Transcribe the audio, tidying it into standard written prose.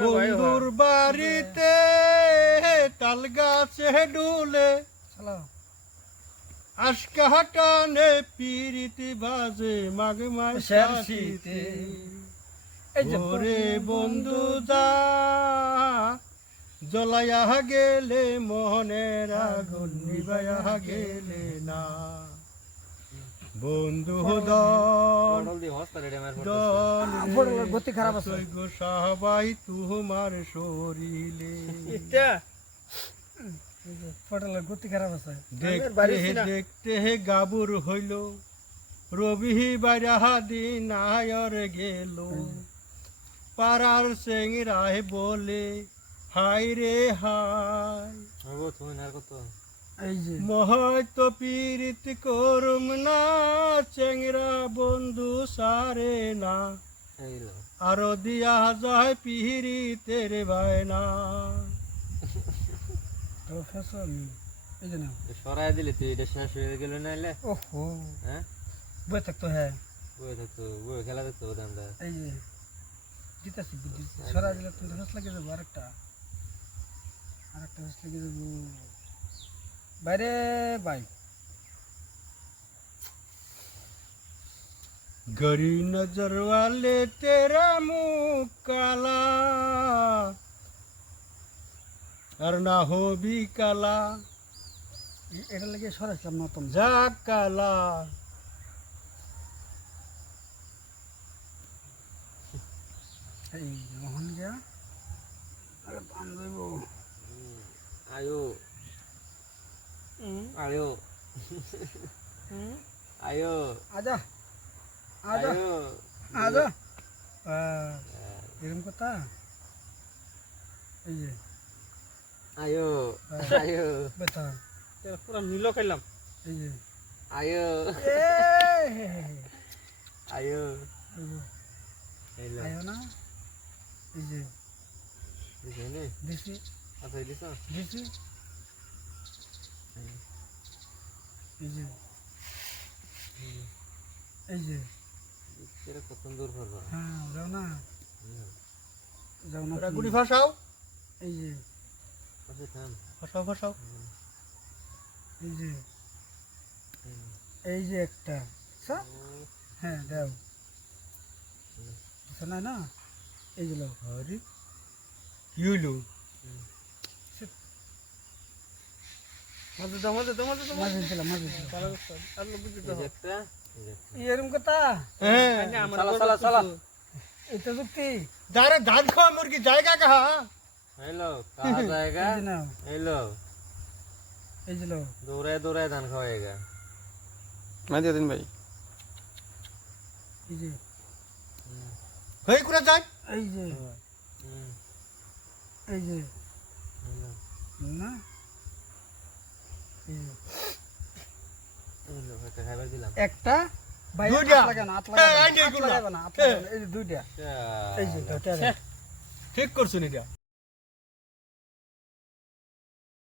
বন্ধুর বাড়িতে তাল গাছে ডুলে আশকা হাটানে পিরিতি বাজে মাঘ মাসের শীতে ওরে বন্ধু যা জ্বলাইয়া গেলে মোহনের আগুন নিবাইয়া গেলে না বন্ধু গতি খারাপ আছে সবাই তোমার শরীরে গতি খারাপ আছে দেখতে গাবুর হইল রবি বাইরা দিন আয়র গেল পাড়ার চেংরায় বলে হাই রে হাই মহতো পীড়িত করুম না চেংরা বন্ধু সারে না আরো দিয়া যায় পীড়িতের বায়না সরাই দিলি তুই এটা শেষ হয়ে গেল নাইলে ওহো হ্যাঁ বই থাকতো হ্যাঁ বই খেলা দেখতো আমরা এই যে জিতাছি সরাই দিলে তুমি হাস লাগে যাবো আরেকটা হাস লাগে যাবো বাইরে ভাই गरी नजर वाले तेरा मुँह काला और ना हो भी काला এটা লাগে সরাইছিলাম না তুমি जा काला এই মোহন গিয়া আরে বান দেব আয়ো আয়ো আয়ো আজা আজা আয়ো আজা এরকম কথা এই যে আয়ো আয়ো বেটা পুরো নীল খাইলাম এই যে আয়ো এ আয়ো এলো আয়ো না এই যে দিছেনে দিছি আচ্ছা দিছো দিছি এই যে এই যে এরা কত সুন্দর করবা হ্যাঁ যাও না ওরা গুড়ি ফাঁসাও এই যে আচ্ছা থাম ফাঁসাও ফাঁসাও এই যে একটা হ্যাঁ দাও শোনা না এই যে আরে কি হইলো মাঝে দিলাম একটা এরকম কথা হ্যাঁ চলা চলা এটা যুক্তি দাঁড়ে ধান খাওয়া মুরগি জায়গা কাহা हेलो कहाँ जाएगा এই যে নাও हेलो এই যে নাও दौड़ाए दौड़ाए धान खाएगा मैं दे दिन भाई এই যে হই করে যায় এই যে এই যে না এই যে हेलो একটা খাবার দিলাম একটা ভাই দুইটা। আট লাগানো আট লাগানো এই যে আট এগুলা। লাগানো আট লাগানো এই যে দুইটা আচ্ছা এই যে দুইটা ঠিক করছুন এটা